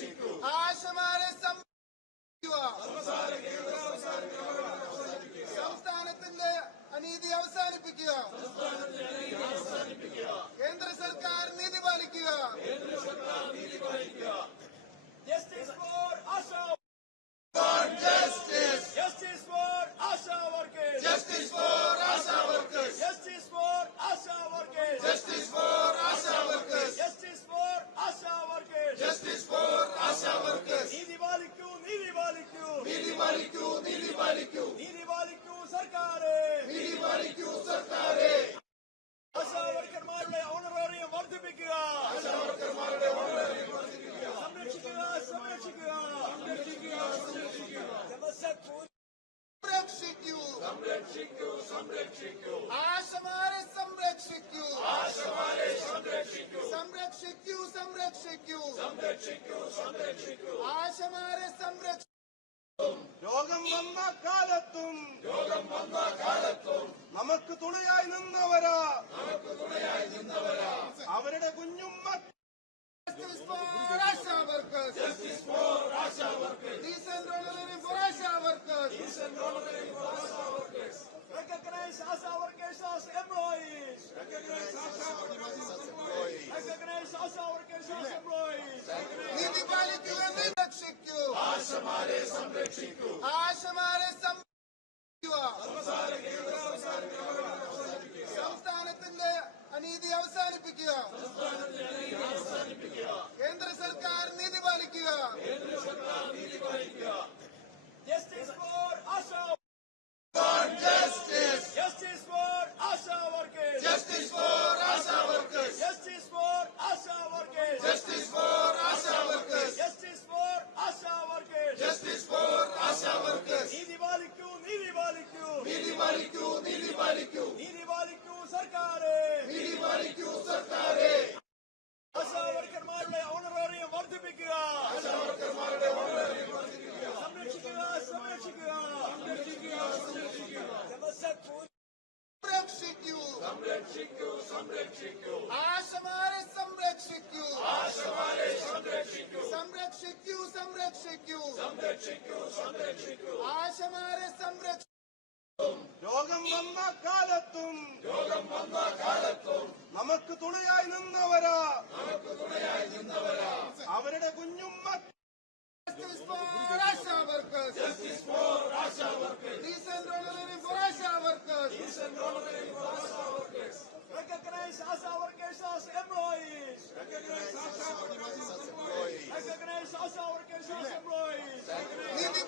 ആശമാരെ സംരക്ഷിക്കുക. സംസ്ഥാനത്തിന്റെ അനീതി അവസാനിപ്പിക്കുക. കേന്ദ്ര സർക്കാർ നീതി പാലിക്കുക. Justice for Asha. Justice. Justice for Asha workers. Justice for Asha workers. Justice for Asha workers. Justice for Asha workers. Justice for Asha workers. Justice for Asha workers. നീതി പാലിക്കൂ, നീതി പാലിക്കൂ, നീതി പാലിക്കൂ, നീതി പാലിക്കൂ, നീതി പാലിക്കൂ സർക്കാരെ. നീതി പാലിക്കൂ സർക്കാരെ. ആശാ വർക്കർമാരുടെ ഓണറേറിയം വർദ്ധിപ്പിക്കുക. ആശാവർക്കർമാരുടെ ഓണറേറിയം വർദ്ധിപ്പിക്കുക. സംരക്ഷിക്കുക, സംരക്ഷിക്കുക, സംരക്ഷിക്കുക, സംരക്ഷിക്കുക. സംരക്ഷിക്കൂ, സംരക്ഷിക്കൂ, സംരക്ഷിക്കൂ. ആശമാരെ സംരക്ഷിക്കൂ. ആശമാരെ സംരക്ഷിക്കൂ. സംരക്ഷിക്കൂ, സംരക്ഷിക്കൂ, സംരക്ഷിക്കൂ, സംരക്ഷിക്കൂ. ആശമാരെ സംരക്ഷിക്കൂ. രോഗം വന്ന കാലത്തും രോഗം വന്ന കാലത്തും നമുക്ക് തുണയായി നിന്നവരാ, നമുക്ക് തുണയായി നിന്നവരാ. അവരുടെ കുഞ്ഞുമ്മ. Justice for Asha workers. Justice for Asha workers. Decent honorarium for Asha workers. Decent honorarium for Asha workers. Recognize Asha workers as employees. Recognize Asha workers as employees. Recognize Asha workers as employees. നീതി പാലിക്കൂ, സംരക്ഷിക്കൂ. ആശമാരെ സംരക്ഷിക്കൂ. ആശമാരെ സംരക്ഷിക്കുക. സംസ്ഥാനത്തിന്റെ അനീതി അവസാനിപ്പിക്കുക. കേന്ദ്ര സർക്കാർ നീതി പാലിക്കുക. Justice for Asha. Justice. Justice for Asha workers. Justice for Asha workers. Justice for Asha workers. Justice for Asha workers. Justice for Asha workers. Justice for Asha workers. നീതി പാലിക്കൂ, നീതി പാലിക്കൂ, നീതി പാലിക്കൂ, നീതി പാലിക്കൂ, നീതി പാലിക്കൂ സർക്കാരെ. നീതി പാലിക്കൂ സർക്കാരെ. ആശാ വർക്കർമാരുടെ ഓണറേറിയം വർദ്ധിപ്പിക്കുക. ആശാവർക്കർമാരുടെ ഓണറേറിയം വർദ്ധിപ്പിക്കുക. സംരക്ഷിക്കുക, സംരക്ഷിക്കുക, സംരക്ഷിക്കുക, സംരക്ഷിക്കുക. സംരക്ഷിക്കൂ, സംരക്ഷിക്കൂ, സംരക്ഷിക്കൂ. ആശമാരെ സംരക്ഷിക്കൂ. ആശമാരെ സംരക്ഷിക്കൂ. സംരക്ഷിക്കൂ, സംരക്ഷിക്കൂ, സംരക്ഷിക്കൂ, സംരക്ഷിക്കൂ. ആശമാരെ സംരക്ഷിക്കൂ. രോഗം വന്ന കാലത്തും രോഗം വന്ന കാലത്തും നമുക്ക് തുണയായി നിന്നവരാ, നമുക്ക് തുണയായി നിന്നവരാ. അവരുടെ കുഞ്ഞുമ്മ. Justice for Asha workers. Justice for Asha workers. Decent honorarium for Asha workers. Decent honorarium for Asha workers. Recognize Asha workers as employees. Recognize Asha workers as employees. Recognize Asha workers as employees. നീതി